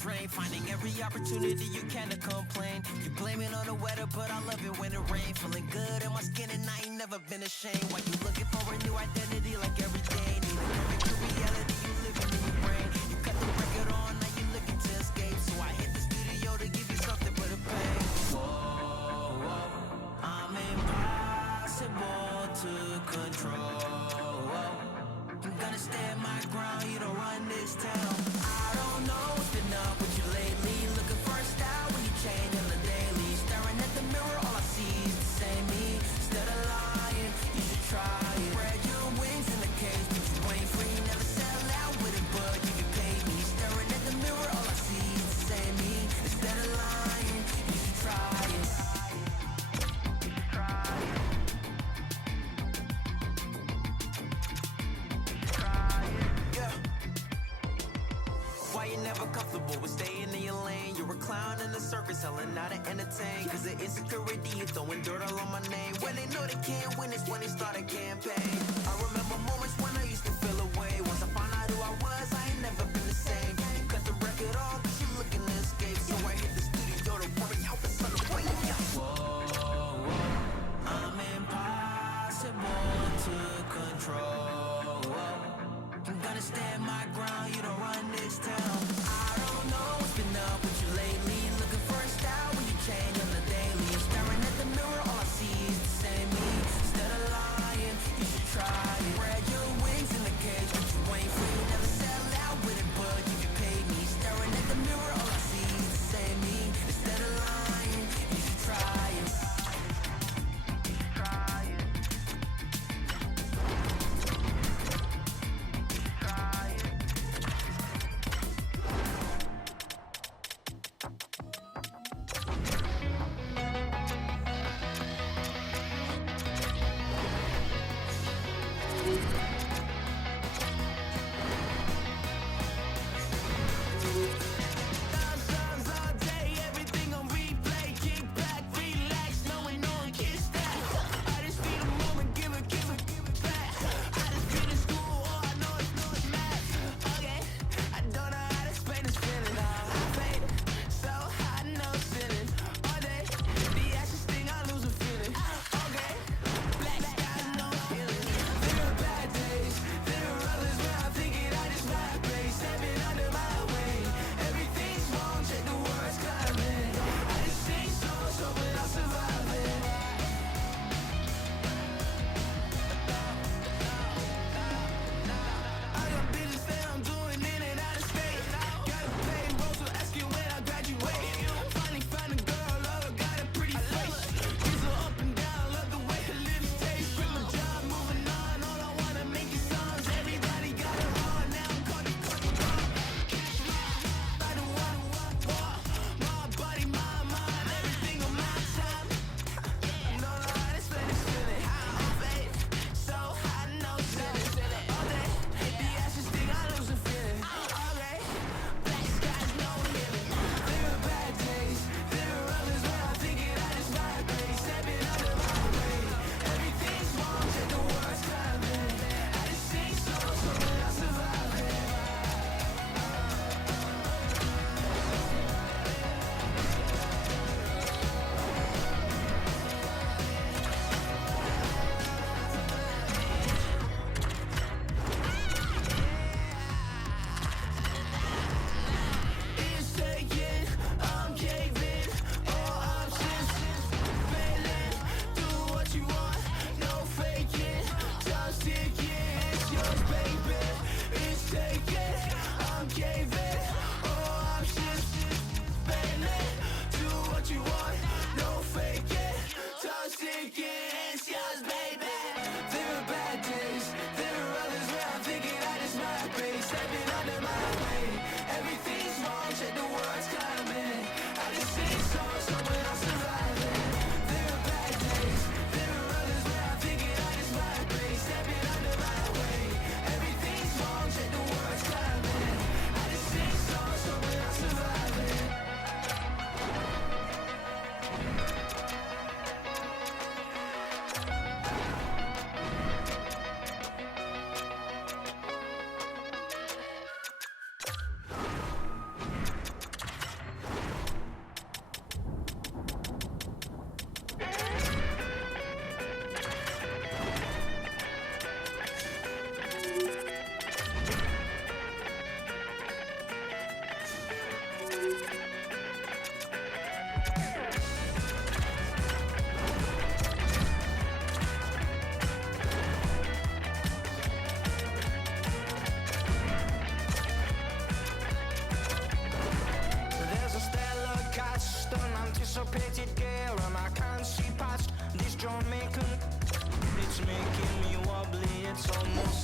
drain. Finding every opportunity you can to complain. You blame it on the weather, but I love it when it rains. Feeling good in my skin and I ain't never been ashamed. Why you looking for a new identity like every day? Need a perfect reality, you living in your brain. You cut the record on, now you looking to escape. So I hit the studio to give you something for the pain. Whoa, whoa, I'm impossible to control. I'm gonna stand my ground, you don't run this town. I don't know what's been up with you lately. Looking for a style when you change on the daily. Staring at the mirror, all I see is the same me. Instead of lying, you should try it. Spread your wings in the cage, but you ain't free. Never sell out with it, but you can pay me. Staring at the mirror, all I see is the same me. Instead of lying, you should try it. Why you never comfortable with staying in your lane? You're a clown in the circus, selling out to entertain. Cause the insecurity, you throwing dirt all on my name. When they know they can't win, it's when they start a campaign. I remember moments when I used to feel away. Once I found out who I was, I ain't never been the same. You cut the record off, cause you looking to escape. So I hit the studio to worry how it's on the way. Whoa, I'm impossible to control. I'm gonna stand my ground, you don't run this town. I don't know what's been up with you lately. Looking for a style when you change on the daily. Staring at the mirror, all I see is the same me. Instead of lying, you should try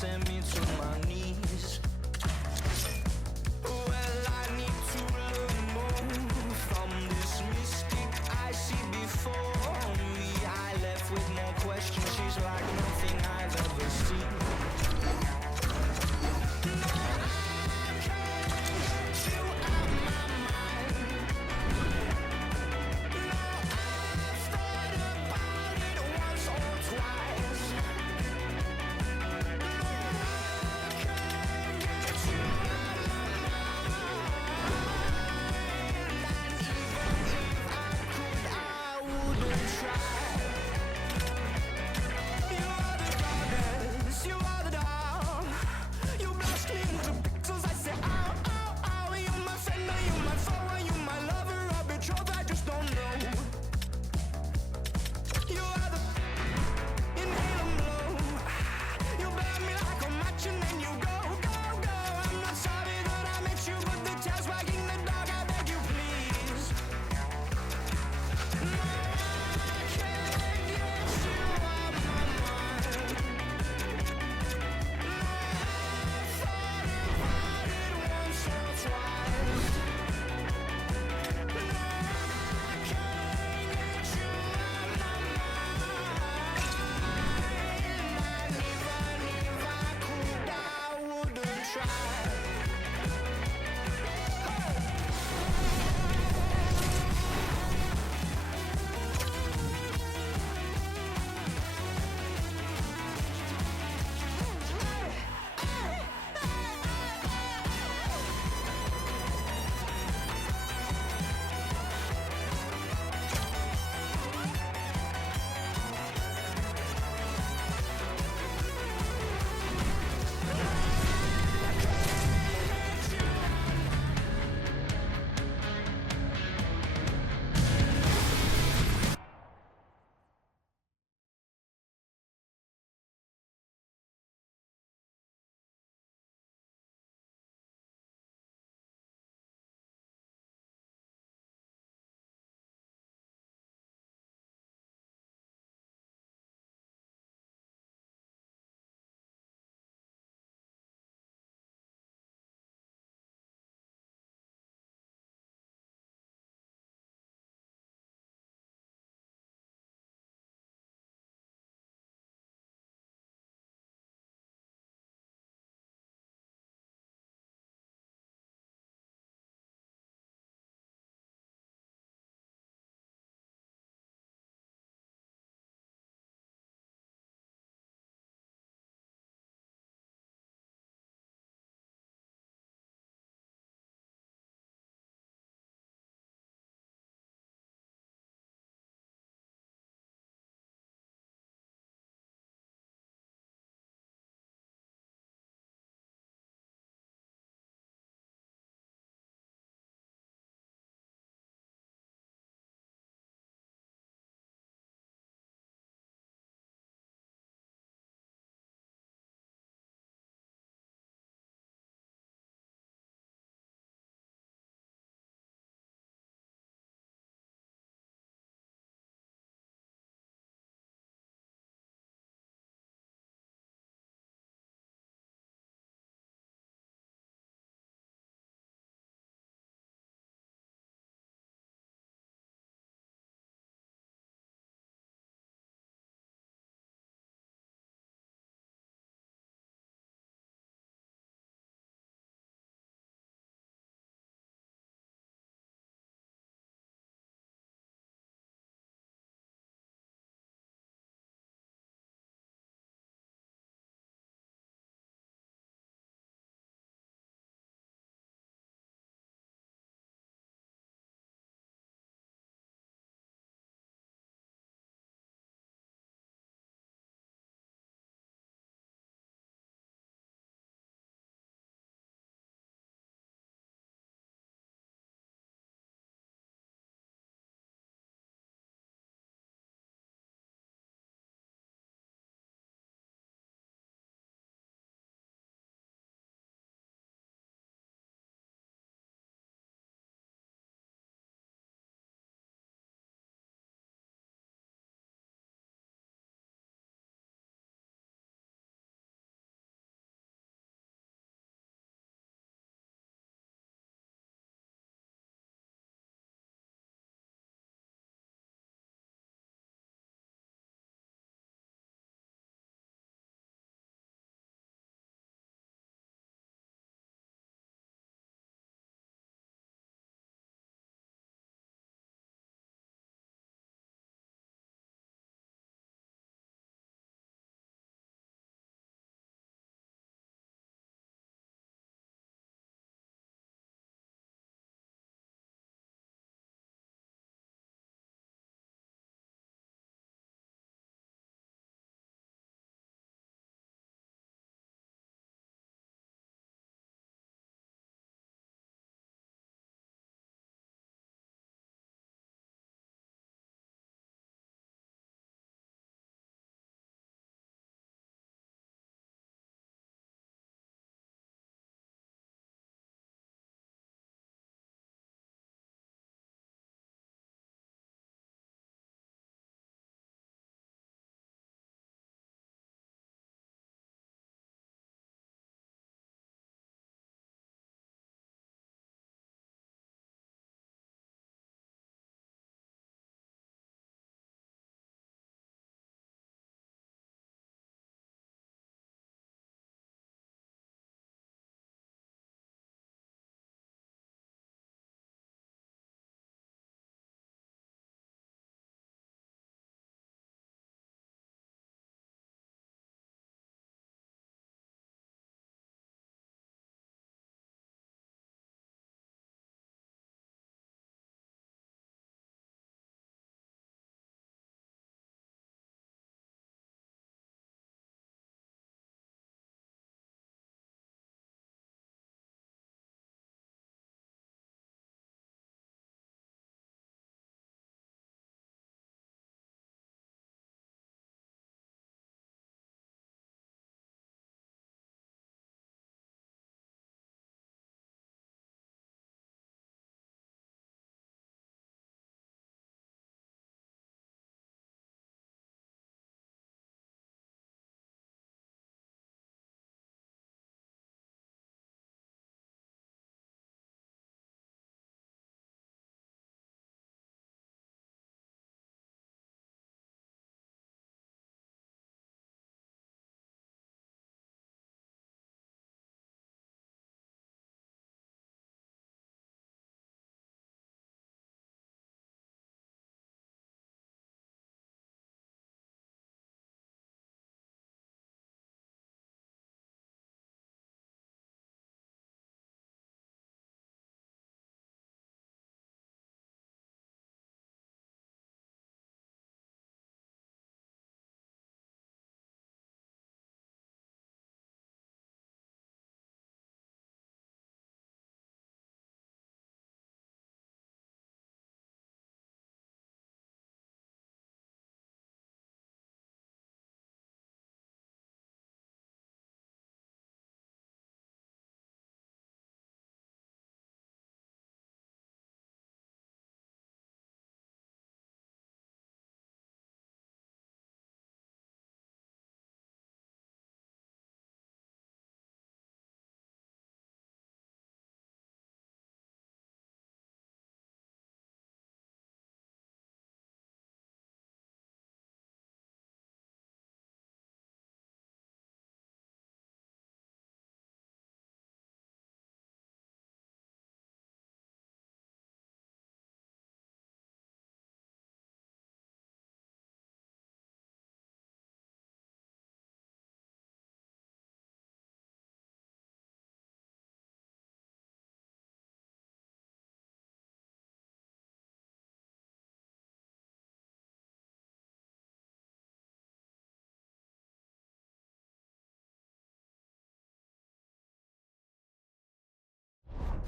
send me to my knees. Well, I need to learn more from this mystic I see before me. I left with more questions, she's like nothing I've ever seen.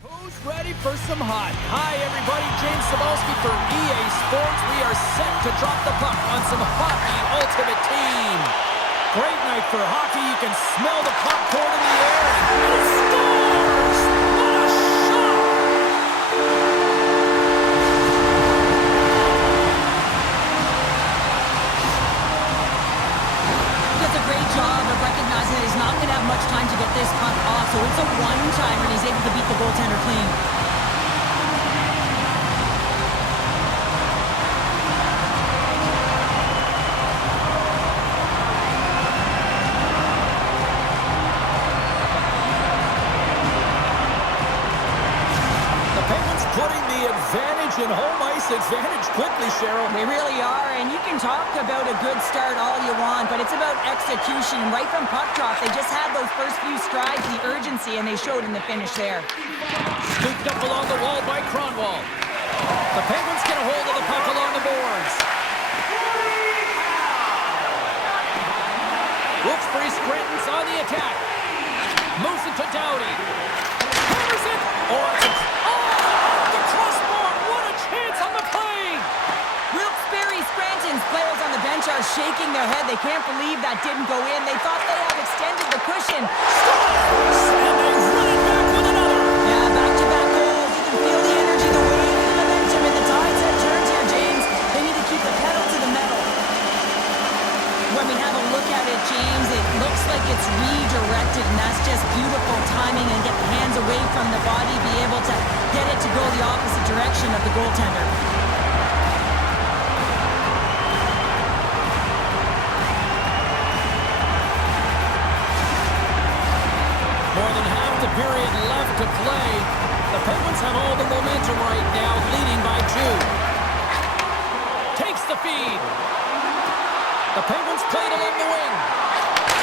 Who's ready for some hot? Hi, everybody. James Cybulski for EA Sports. We are set to drop the puck on some Hockey Ultimate Team. Great night for hockey. You can smell the popcorn in the air. And it scores! What a shot! He does a great job of recognizing that he's not going to have much time to get this puck off, so it's a one-timer, and he's able to beat the goaltender clean. The Penguins putting the advantage in home ice advantage quickly, Cheryl. They really are, and you can talk about a good start all you want, but it's about execution. Right from puck drop, they just had those first few strides, the urgency, and they showed in the finish there. Scooped up along the wall by Kronwall. The Penguins get a hold of the puck along the boards. Wilkes-Barre Scranton's on the attack. Moves it to Doughty. Hammers it! The crossbar! What a chance on the play! Wilkes-Barre Scranton's players on the bench are shaking their head. They can't believe that didn't go in. They thought they had extended the cushion. Scores! And they run it back with another! Yeah, back-to-back goals. You can feel the energy, the wave, the momentum, and the tides have turned here, James. They need to keep the pedal to the metal. When we have a look at it, James, it looks like it's redirected, and that's just beautiful timing, and get the hands away from the body, be able to get it to go the opposite direction of the goaltender. More than half the period left to play. The Penguins have all the momentum right now, leading by 2. Takes the feed. The Penguins played along the wing.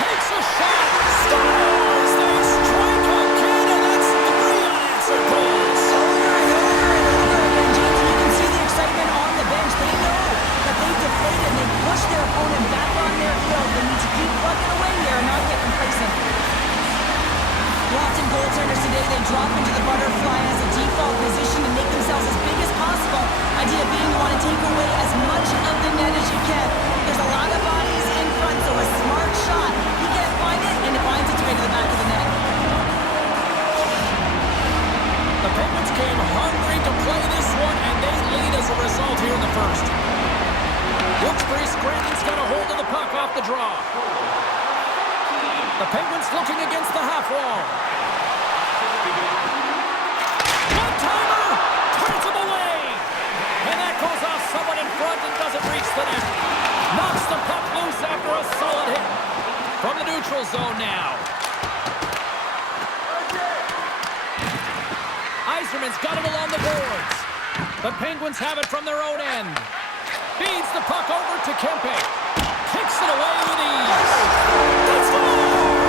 Takes a shot. Scores! They strike again, and that's 3 unanswered goals. Over and over and over again, James, and you can see the excitement on the bench. They know that they've deflated and they've pushed their opponent back on their heels. They need to keep plugging away here and not get complacent. Often goaltenders today, they drop into the butterfly as a default position to make themselves as big as possible. Idea being you want to take away as much of the net as you can. There's a lot of bodies in front, so a smart shot. You can't find it, and it finds its way to the back of the net. The Penguins came hungry to play this one, and they lead as a result here in the first. Wilkes-Barre Scranton's got a hold of the puck off the draw. The Penguins looking against the half wall. One-timer! Turns him away! And that goes off someone in front and doesn't reach the net. Knocks the puck loose after a solid hit. From the neutral zone now. Yzerman's got it along the boards. The Penguins have it from their own end. Feeds the puck over to Kempe. Kicks it away with ease. They score!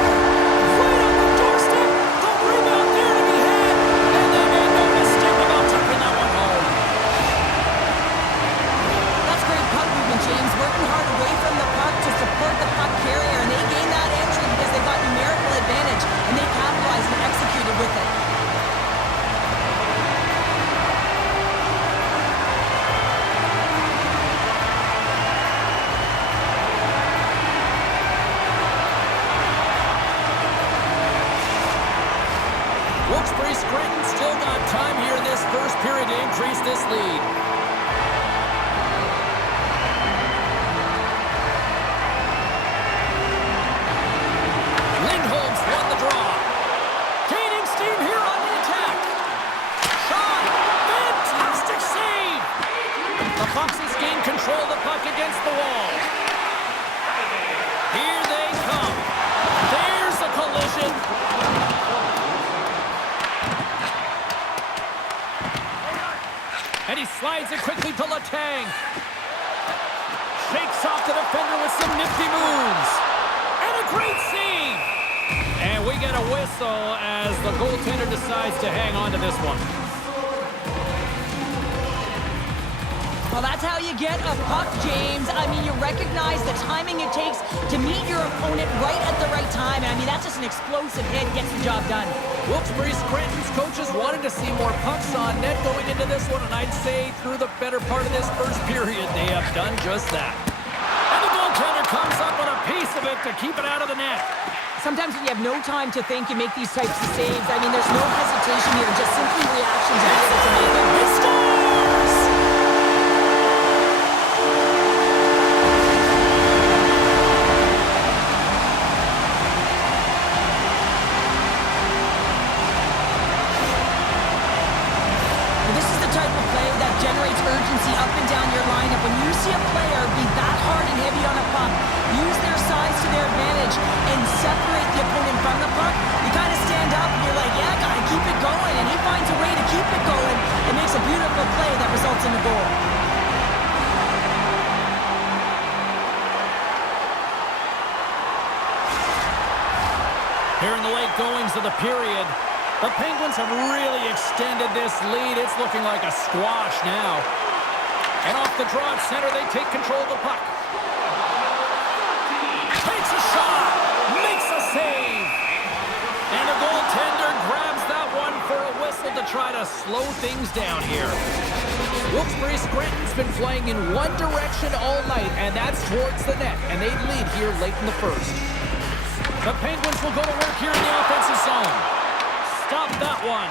Right on the doorstep. The rebound there to be had. And they made no mistake about tucking that one home. That's great puck movement, James. Working hard away from the puck to support the puck carrier, and they gained that entry because they got numerical advantage, and they capitalized and executed with it. Wilkes-Barre Scranton still got time here in this first period to increase this lead. Lindholm's won the draw. Gaining steam here on the attack. Shot! Fantastic save! The Foxes gain control of the puck against the wall. Here they come. There's a collision. And he slides it quickly to Letang. Shakes off the defender with some nifty moves. And a great save! And we get a whistle as the goaltender decides to hang on to this one. Well, that's how you get a puck, James. I mean, you recognize the timing it takes to meet your opponent right at the right time. And I mean, that's just an explosive hit, gets the job done. Wilkes-Barre Scranton's coaches wanted to see more pucks on net going into this one, and I'd say through the better part of this first period, they have done just that. And the goaltender comes up with a piece of it to keep it out of the net. Sometimes when you have no time to think, you make these types of saves. I mean, there's no hesitation here, just simply reaction to be able to make them. He scores! This is the type of play that generates urgency up and down your lineup. When you see a player be that hard and heavy on a puck, use their size to their advantage, and separate the opponent from the puck, you kind of stand up and you're like, yeah, gotta keep it going, and he finds a way to keep it going and makes a beautiful play that results in a goal. Here in the late goings of the period, the Penguins have really extended this lead. It's looking like a squash now. And off the draw at center, they take control of the puck. Takes a shot, makes a save. And the goaltender grabs that one for a whistle to try to slow things down here. Wilkes-Barre Scranton's been playing in one direction all night, and that's towards the net. And they lead here late in the first. The Penguins will go to work here in the offensive zone. Stop that one.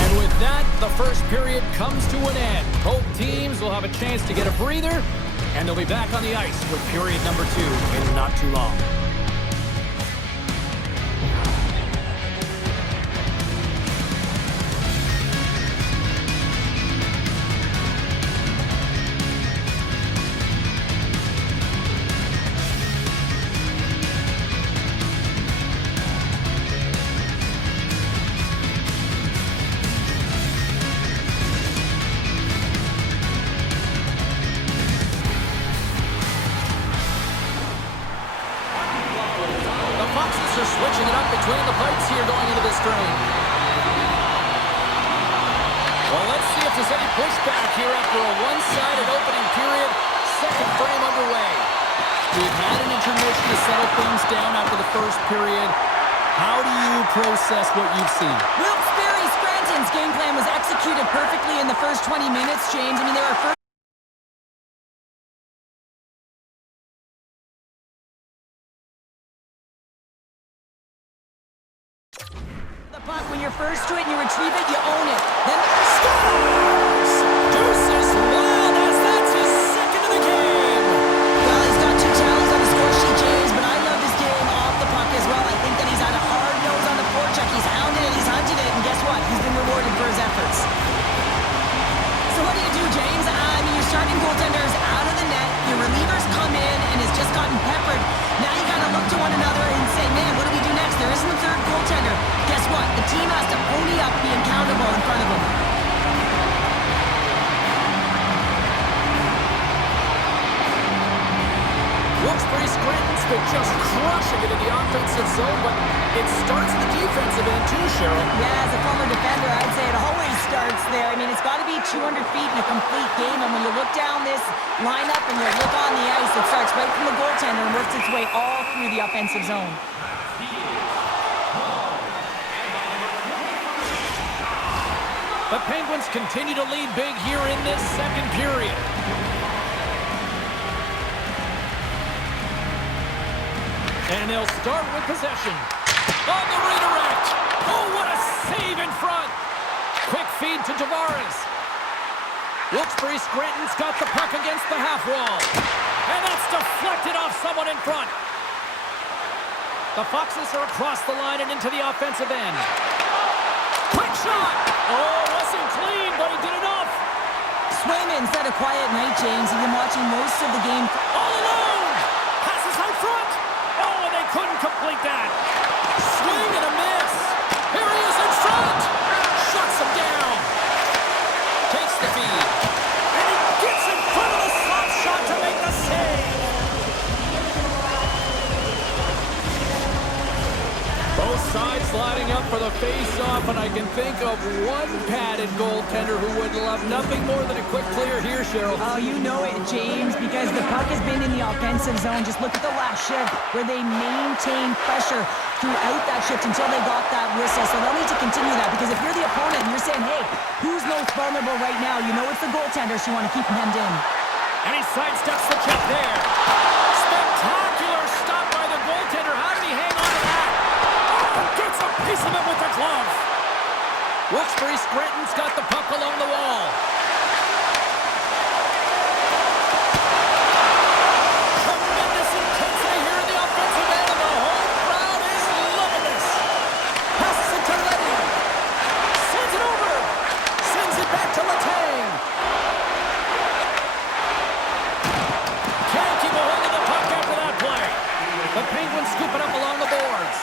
And with that, the first period comes to an end. Both teams will have a chance to get a breather, and they'll be back on the ice with period number 2 in not too long. Switching it up between the pipes here going into this drain. Well, let's see if there's any pushback here after a one-sided opening period. Second frame underway. We've had an intermission to settle things down after the first period. How do you process what you've seen? Wilkes-Barre Scranton's game plan was executed perfectly in the first 20 minutes, James. I mean, there are when you're first to it and you retrieve it, you own it. Then scores! Deuces Wild as that's his second of the game. Well, he's got 2 tallies on the score sheet, James, but I love his game off the puck as well. I think that he's had a hard nose on the forecheck. He's hounded it, he's hunted it, and guess what? He's been rewarded for his efforts. So what do you do, James? I mean, your starting goaltender's out of the net, your relievers come in and has just gotten peppered. Now you gotta look to one another and say, man, what do we do next? There isn't a third goaltender. Guess what? The team has to pony up, be accountable in front of them. Wilkes-Barre Scranton's been just crushing it in the offensive zone, but it starts in the defensive end too, Cheryl. Yeah, as a former defender, I'd say it always starts there. I mean, it's got to be 200 feet in a complete game, and when you look down this lineup and you look on the ice, it starts right from the goaltender and works its way all through the offensive zone. The Penguins continue to lead big here in this second period. And they'll start with possession. On the redirect. Oh, what a save in front. Quick feed to Tavares. Wilkes-Barre Scranton's got the puck against the half wall. And that's deflected off someone in front. The Foxes are across the line and into the offensive end. Quick shot! Oh, wasn't clean, but he did enough. Swayman's had a quiet night, James. He's been watching most of the game. All alone! Passes out front! Oh, and they couldn't complete that. Swing and a miss. Here he is in front. Shuts him down. Takes the feed. And he gets in front of the slot shot to make the save. Both sides lining up for the face-off, and I can think of one padded goaltender who would love nothing more than a quick clear here, Cheryl. Oh, you know it, James, because the puck has been in the offensive zone. Just look at the last shift where they maintained pressure throughout that shift until they got that whistle. So they'll need to continue that, because if you're the opponent and you're saying, hey, who's most vulnerable right now? You know it's the goaltender, so you want to keep him hemmed in. And he sidesteps the check there. Spectacular stop by the goaltender. How did he hang on to that? Oh, gets a piece of it with the glove. Wilkes-Barre Scranton's got the puck along the wall. Tremendous intensity here in the offensive end, and the whole crowd is loving this. Passes it to Letty. Sends it over. Sends it back to Letang. Can't keep a hold of the puck after that play. The Penguins scoop it up along the boards.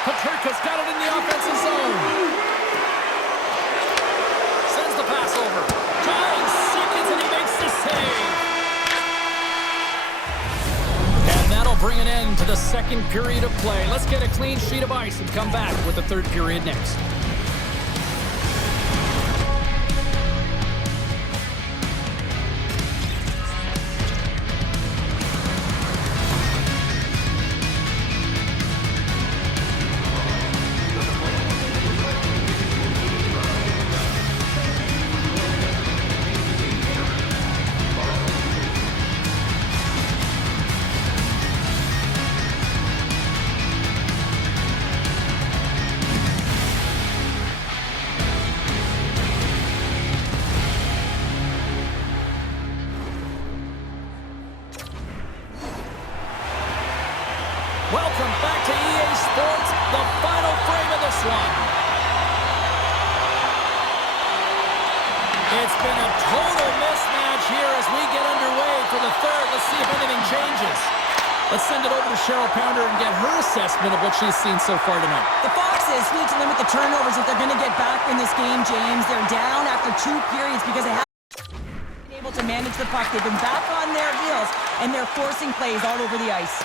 Peterka's got it in the offensive zone. Sends the pass over. 9 seconds and he makes the save. And that'll bring an end to the second period of play. Let's get a clean sheet of ice and come back with the third period next. Welcome back to EA Sports, the final frame of this one. It's been a total mismatch here as we get underway for the third. Let's see if anything changes. Let's send it over to Cheryl Pounder and get her assessment of what she's seen so far tonight. The Foxes need to limit the turnovers if they're going to get back in this game, James. They're down after 2 periods because they haven't been able to manage the puck. They've been back on their heels, and they're forcing plays all over the ice.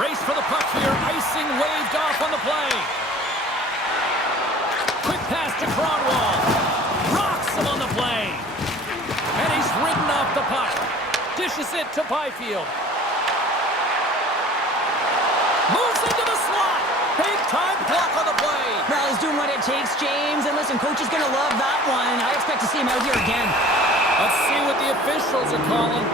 Race for the puck here. Icing waved off on the play. Quick pass to Cronwall. Rocks him on the play. And he's ridden off the puck. Dishes it to Byfield. Moves into the slot. Big time block on the play. Well, he's doing what it takes, James. And listen, coach is going to love that one. I expect to see him out here again. Let's see what the officials are calling.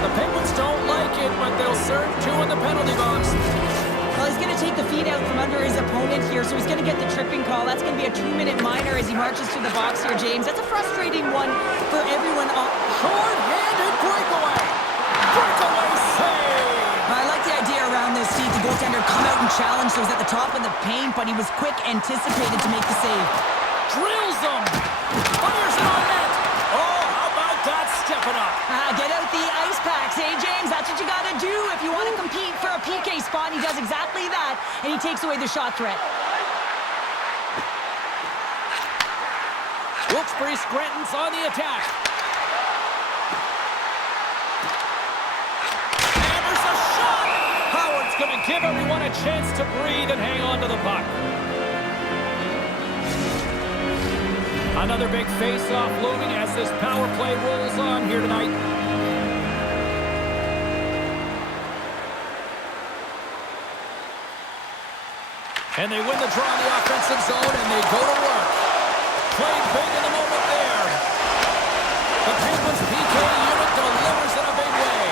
The Penguins don't like it, but they'll serve 2 in the penalty box. Well, he's going to take the feet out from under his opponent here, so he's going to get the tripping call. That's going to be a 2-minute minor as he marches to the box here, James. That's a frustrating one for everyone. Short-handed breakaway. Breakaway save. I like the idea around this, Steve. The goaltender come out and challenge, so he's at the top of the paint, but he was quick, anticipated to make the save. Drills him. Fires it on net. Oh, how about that stepping up? Get out the ice packs, hey, James? That's what you got to do if you want to compete for a PK spot. He does exactly that, and he takes away the shot threat. Wilkes-Barre Scranton's on the attack. And there's a shot. Howard's going to give everyone a chance to breathe and hang on to the puck. Another big face-off looming as this power play rolls on here tonight. And they win the draw in the offensive zone, and they go to work. Played big in the moment there. The Penguins PK unit delivers in a big way.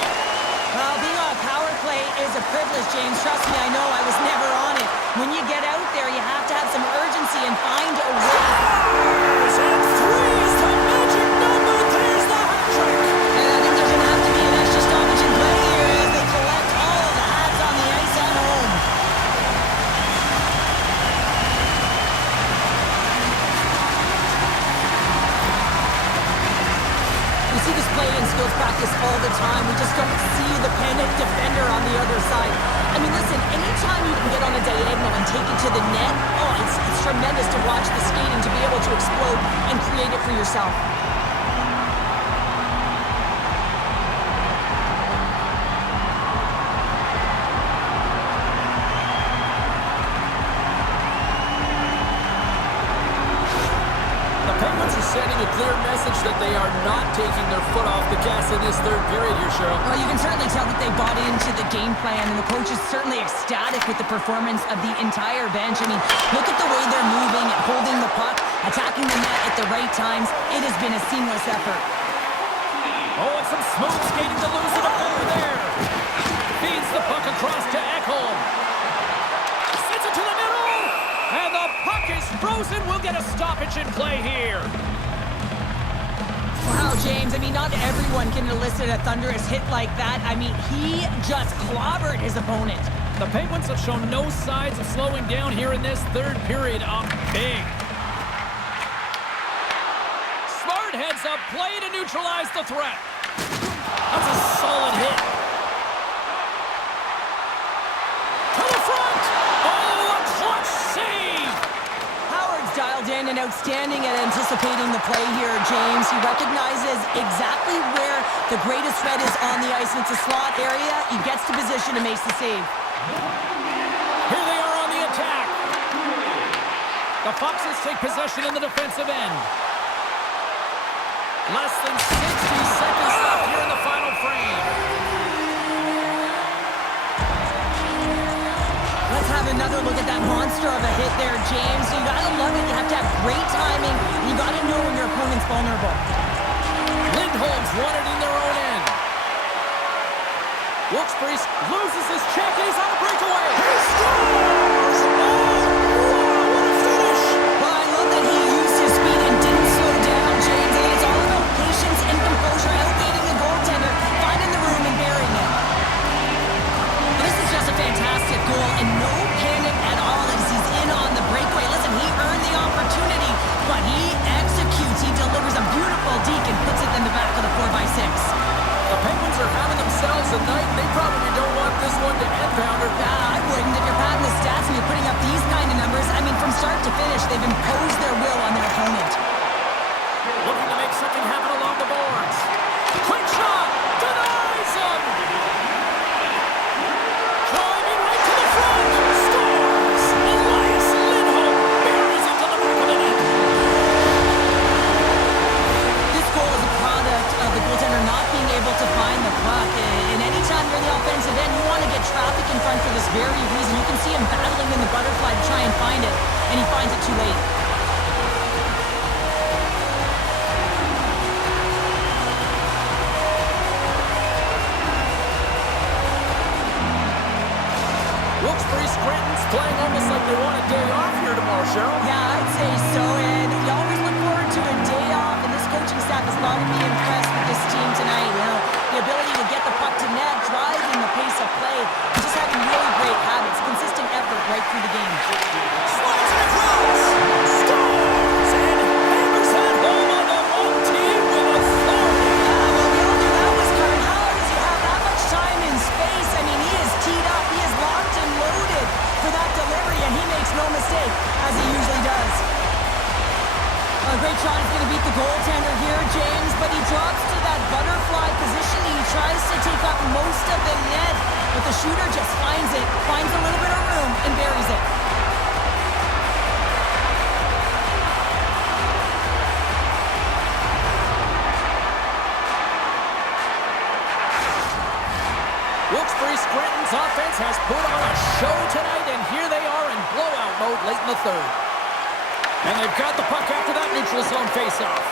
Well, being on power play is a privilege, James. Trust me, I know. I was never on it. When you get out there, you have to have some urgency and find a way. And 3 is the magic number. There's the hat trick. And I think there's going to have to be an extra stoppage in play here as they collect all of the hats on the ice at home. We see this play in skills practice all the time. We just don't see the panic defender on the other side. I mean, listen, anytime you can get on a diagonal and take it to the net, oh, it's tremendous to watch the skating, to be able to explode and create it for yourself. that they are not taking their foot off the gas in this third period here, Cheryl. Well, you can certainly tell that they bought into the game plan, and the coach is certainly ecstatic with the performance of the entire bench. I mean, look at the way they're moving and holding the puck, attacking the net at the right times. It has been a seamless effort. Oh, and some smooth skating to lose the defender there. Feeds the puck across to Ekholm. Sends it to the middle. And the puck is frozen. We'll get a stoppage in play here. Wow, James, I mean, not everyone can elicit a thunderous hit like that. I mean, he just clobbered his opponent. The Penguins have shown no signs of slowing down here in this third period. Up big. Smart heads up play to neutralize the threat. That's a solid hit. To the front. Oh, a clutch save. Howard's dialed in and outstanding at anticipating the play here, James. He recognizes exactly where the greatest threat is on the ice, and it's a slot area. He gets to position and makes the save. Here they are on the attack. The Foxes take possession in the defensive end. Less than 60 seconds left here in the final frame. Let's have another look at that monster of a hit there, James. You gotta love it. You have to have great timing. You gotta know when your opponent's vulnerable. Lindholm's won it in their own end. Wilkes-Barre loses his check. He's on a breakaway. He scores! Oh, wow, what a finish! Well, I love that he used his speed and didn't slow down, James. And it's all about patience and composure, outweighing the goaltender, finding the room and burying it. This is just a fantastic goal, and no panic at all as he's in on the breakaway. Listen, he earned the opportunity, but he executes. He delivers a beautiful deke and puts it in the back of the 4x6. The Penguins are having themselves a night. They probably don't want this one to end, Pounder. I wouldn't. If you're padding the stats and you're putting up these kind of numbers, I mean, from start to finish, they've imposed their will on their opponent. Looking to make something happen along the boards. Quick shot! Denies him! Driving right to the front! Scores! Elias Lindholm buries it to the back of the net. This goal is a product of the goaltender not being able to find the puck. And anytime you're in the offensive end, you want to get traffic in front for this very reason. You can see him battling in the butterfly to try and find it, and he finds it too late. Wilkes-Barre Scranton's playing almost like they want a day off here tomorrow, Cheryl. Yeah, I'd say so, and you always look forward to a day off, and this coaching staff has got to be impressed with this team tonight. You know, the ability to get the puck to net, driving the pace of play, and just having really great habits, consistent effort right through the game. Slides it across! Scores! And hammers that home on the home team with authority. Well, we all knew that was coming. How does he have that much time and space? I mean, he is teed up, he is locked and loaded for that delivery, and he makes no mistake, as he usually does. A great shot is going to beat the goaltender here, James, but he drops to that butterfly position. He tries to take up most of the net, but the shooter just finds it, finds a little bit of room, and buries it. Wilkes-Barre Scranton's offense has put on a show tonight, and here they are in blowout mode late in the third. And they've got the puck after that neutral zone faceoff.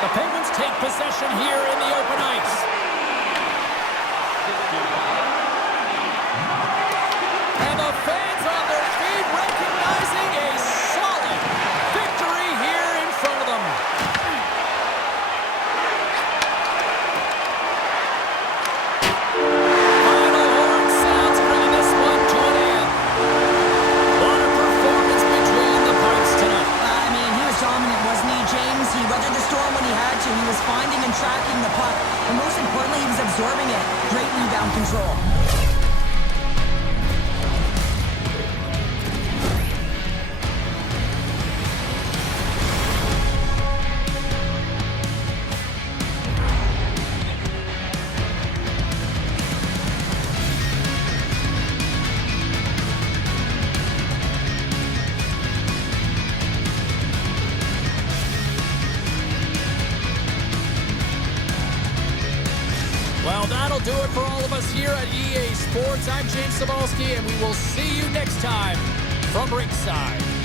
The Penguins take possession here in the open ice. And the fans on their feet recognizing a solid victory here in front of them. Final horn sounds, bringing this one to an end. What a performance between the Pikes tonight. I mean, he was dominant, wasn't he, James? He weathered the storm when he had to. He was finding and tracking the puck. And most importantly, he was absorbing it. Great rebound control. Well, that'll do it for all of us here at EA Sports. I'm James Cebulski, and we will see you next time from ringside.